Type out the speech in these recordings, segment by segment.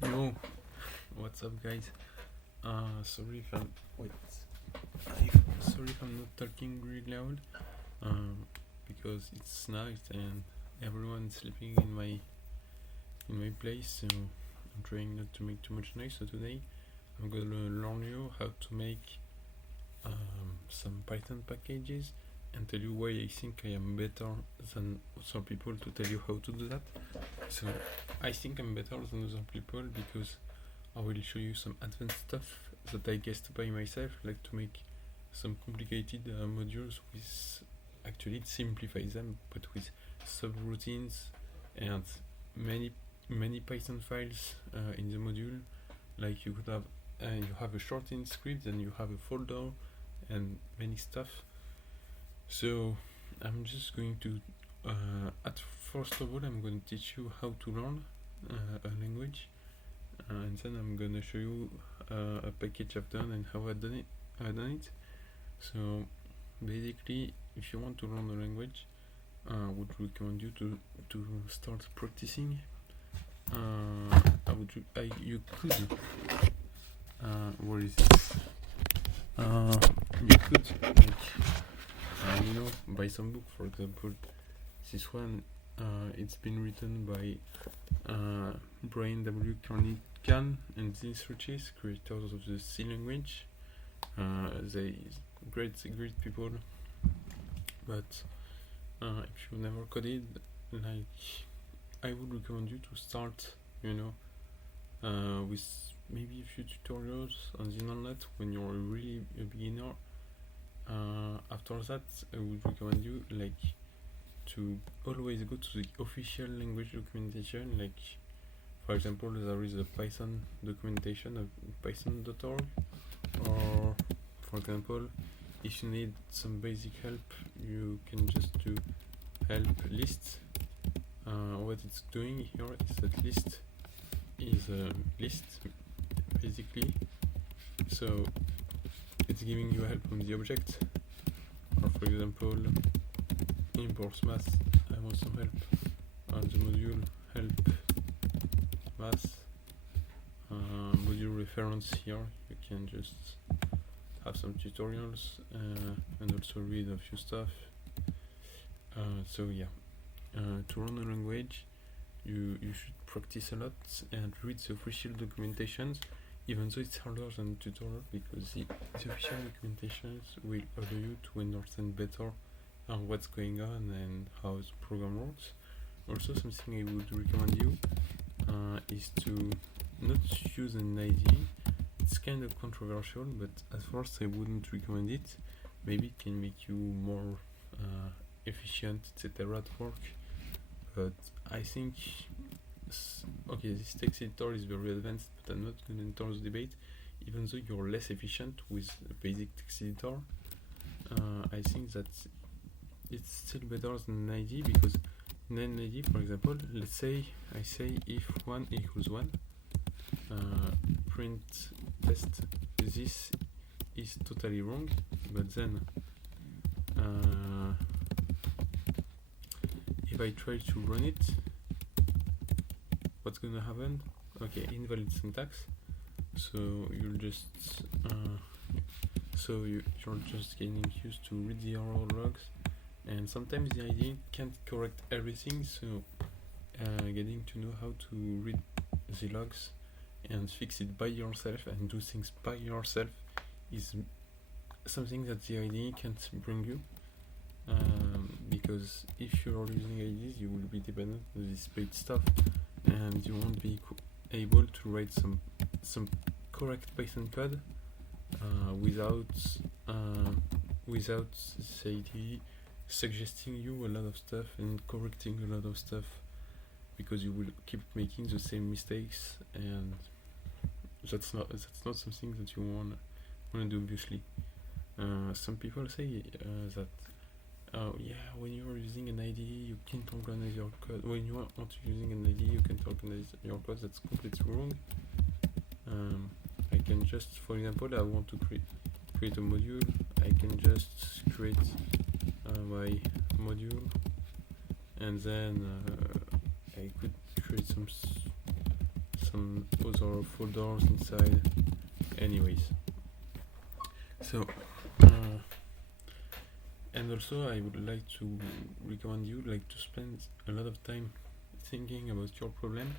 Yo, what's up, guys? Sorry if I'm sorry if I'm not talking really loud. Because it's night and everyone's sleeping in my place, so I'm trying not to make too much noise. So today I'm gonna learn you how to make some Python packages and tell you why I think I am better than some people to tell you how to do that. So I think I'm better than other people because I will show you some advanced stuff that I guessed by myself, like to make some complicated modules with actually it simplifies them, but with subroutines and many Python files in the module. Like you could have you have a shortened script, and you have a folder and many stuff. So I'm just going to at first of all I'm going to teach you how to learn a language, and then I'm gonna show you a package I've done and how I've done it. So basically, if you want to learn a language, I would recommend you to start practicing. You could where is it? You could buy some book. For example, this one it's been written by Brian W. Kernighan and Dennis Ritchie, creators of the C language. They great people, but if you never coded, like, I would recommend you to start, with maybe a few tutorials on the internet when you're really a beginner. After that, I would recommend you to always go to the official language documentation. Like, for example, there is a Python documentation of python.org, or for example, if you need some basic help, you can just do help list. What it's doing here is that list is a list basically, so it's giving you help on the object. Or for example, import math, I want some help on the module help math. Module reference here, you can just have some tutorials and also read a few stuff. So yeah, to learn a language, you should practice a lot and read the official documentations, even though it's harder than tutorial, because the official documentations will allow you to understand better what's going on and how the program works. Also, something I would recommend you is to not use an IDE. It's kind of controversial, but at first I wouldn't recommend it. Maybe it can make you more efficient, etc. at work, but I think okay, this text editor is very advanced, but I'm not going to enter the debate. Even though you're less efficient with a basic text editor, I think that it's still better than an IDE, because in an IDE, for example, let's say I say if 1 equals 1, print test, this is totally wrong, but then if I try to run it, what's gonna happen? Okay, invalid syntax. So you're just you're just getting used to read the error logs, and sometimes the IDE can't correct everything. So getting to know how to read the logs and fix it by yourself and do things by yourself is something that the IDE can't bring you. Because if you're using IDEs, you will be dependent on this paid stuff, and you won't be able to write some correct Python code without the IDE suggesting you a lot of stuff and correcting a lot of stuff, because you will keep making the same mistakes, and that's not something that you want to do, obviously. Some people say that when you are using an IDE, you can't organize your code. When you are not using an IDE, you can't organize your code. That's completely wrong. I can just, for example, I want to create a module. I can just create my module, and then I could create some other folders inside. Anyways, so and also I would like to recommend you to spend a lot of time thinking about your problem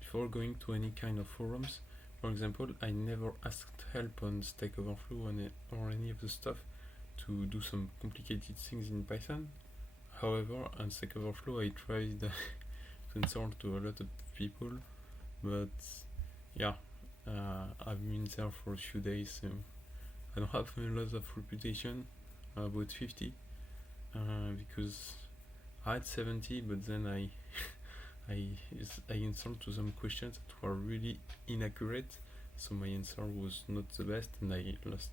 before going to any kind of forums. For example, I never asked help on Stack Overflow or any of the stuff to do some complicated things in Python. However, on Stack Overflow I tried to answer to a lot of people, but yeah, I've been there for a few days, so I don't have a lot of reputation, about 50, because I had 70, but then I answered to some questions that were really inaccurate, so my answer was not the best, and I lost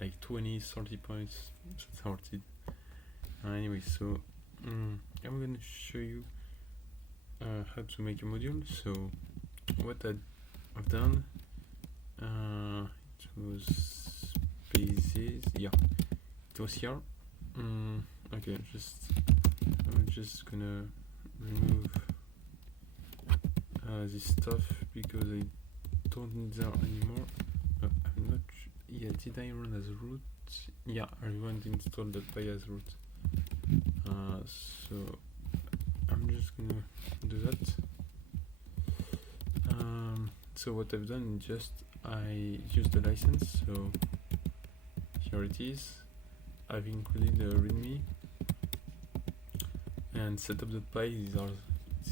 20-30 points. That's how it. Anyway, so I'm gonna show you how to make a module. So what I've done, it was bases, yeah, it was here. Okay, I'm just gonna remove this stuff because I don't need that anymore. I'm not yeah, did I run as root? Yeah, I want to install .py as root. So I'm just gonna do that. So what I've done is just I use the license, so here it is. I've included the README and setup.py.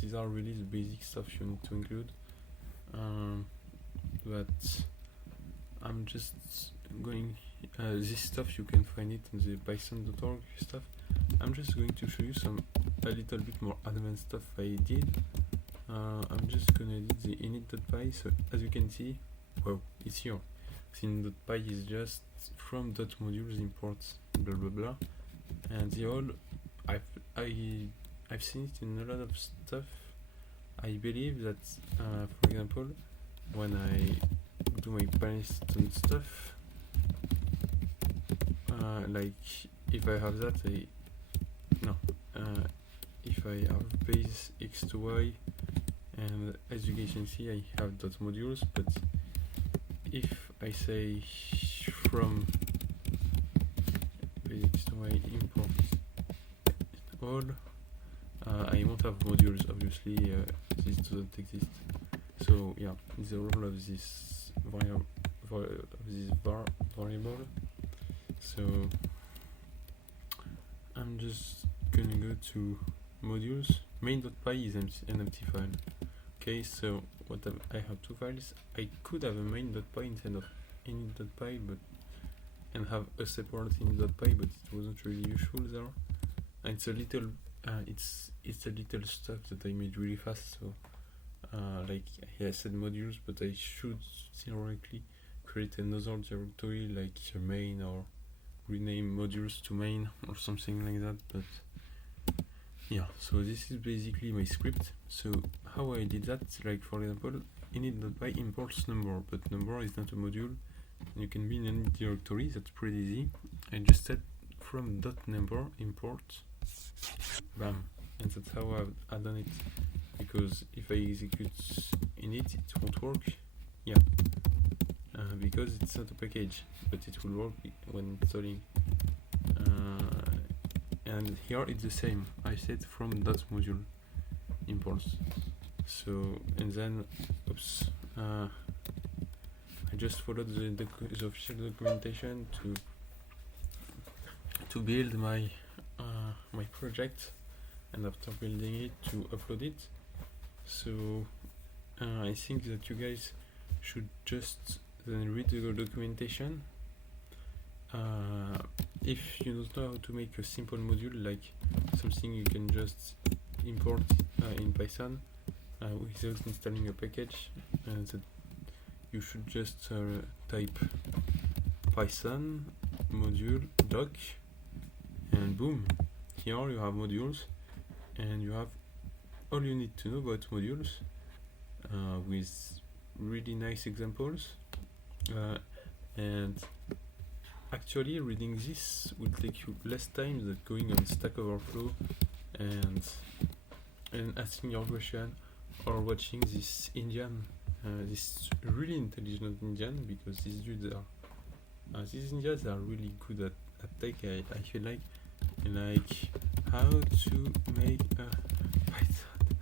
These are really the basic stuff you need to include. But I'm just going this stuff you can find it in the python.org stuff. I'm just going to show you a little bit more advanced stuff I did. I'm just gonna edit the init.py. So as you can see, wow, it's here. Sin.py is just from .modules imports blah blah blah, and the whole I've seen it in a lot of stuff. I believe that for example, when I do my Python stuff, if I have that, if I have base x to y, and as you can see I have .modules, but if I say from base x to y import all, I won't have modules, obviously. This doesn't exist. So yeah, the role of this variable. So I'm just gonna go to modules. Main.py is an empty file. Okay, so I have two files. I could have a main.py instead of init.py, and have a separate init.py, but it wasn't really useful there. And it's a little stuff that I made really fast. So I said modules, but I should theoretically create another directory like main, or rename modules to main or something like that. But yeah, so this is basically my script. So how I did that, like for example, init.py imports number, but number is not a module. You can be in any directory. That's pretty easy. I just said from .number import, bam, and that's how I've done it. Because if I execute init, it won't work. Yeah, because it's not a package, but it will work when installing. And here it's the same. I said from .module imports. So and then, oops, I just followed the official documentation to build my my project, and after building it, to upload it. So I think that you guys should just then read the documentation. If you don't know how to make a simple module, like something you can just import in Python without installing a package, that you should just type Python module doc, and boom, here you have modules, and you have all you need to know about modules, with really nice examples, and actually reading this will take you less time than going on Stack Overflow and asking your question, are watching this Indian, this really intelligent Indian, because these dudes are, these Indians are really good at tech. I feel like how to make a Python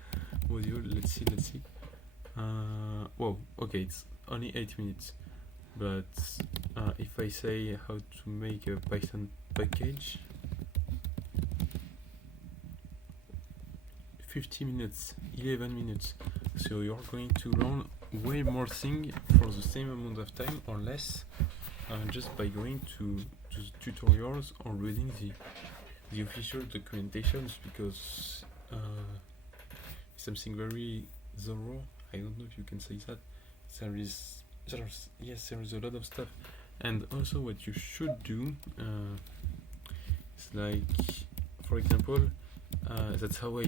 module. Let's see. Whoa, okay, it's only 8 minutes, but if I say how to make a Python package, 50 minutes, 11 minutes. So you're going to learn way more things for the same amount of time or less, just by going to the tutorials or reading the official documentations, because something very thorough. I don't know if you can say that. There is a lot of stuff. And also what you should do is like, for example, that's how I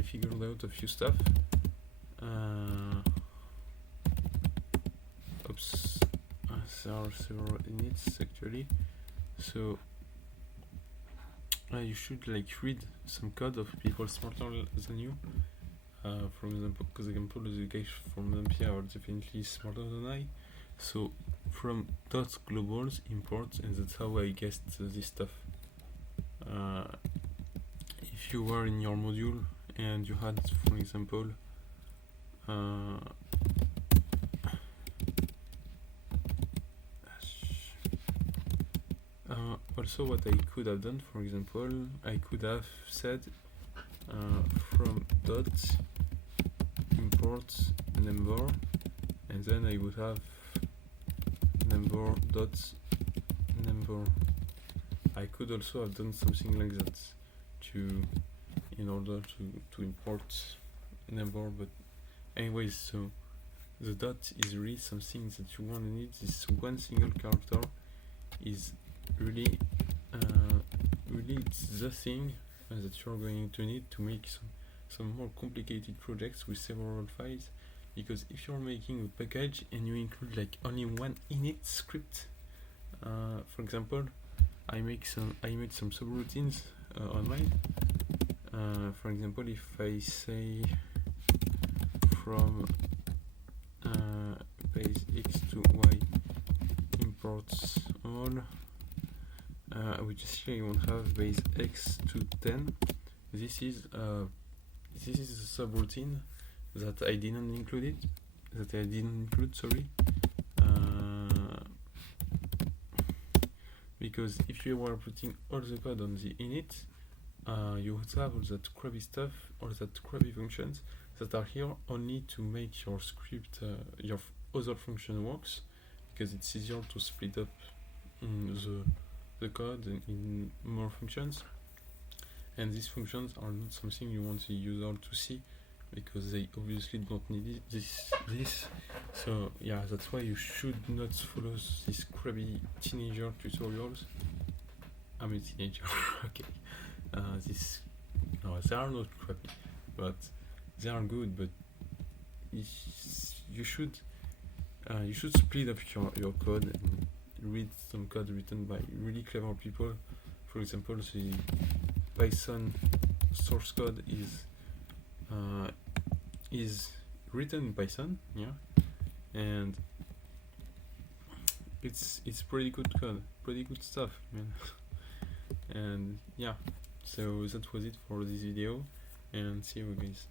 figured out a few stuff. Oops, there are several inits actually. So you should like read some code of people smarter than you. For example, the guys from Olympia are definitely smarter than I. So from dot globals import, and that's how I guessed this stuff. If you were in your module and you had, for example, also what I could have done, for example, I could have said from dot import number, and then I would have number dot number. I could also have done something like that in order to import number, but anyways, so the dot is really something that you want to need. This one single character is really it's the thing that you're going to need to make some more complicated projects with several files, because if you're making a package and you include like only one init script, for example, I made some subroutines on mine. For example, if I say from base x to y imports all, we just here you won't have base x to 10. This is a subroutine that I didn't include. Sorry. Because if you were putting all the code on the init, you would have all that crappy stuff, all that crappy functions that are here only to make your script, your other function works, because it's easier to split up the code in more functions. And these functions are not something you want the user to see, because they obviously don't need this. So yeah, that's why you should not follow these crappy teenager tutorials. I'm a teenager. Okay. They are not crappy, but they are good. But you should split up your code and read some code written by really clever people. For example, the Python source code is written in Python, yeah, and it's pretty good code, pretty good stuff, man. And yeah, so that was it for this video, and see you guys.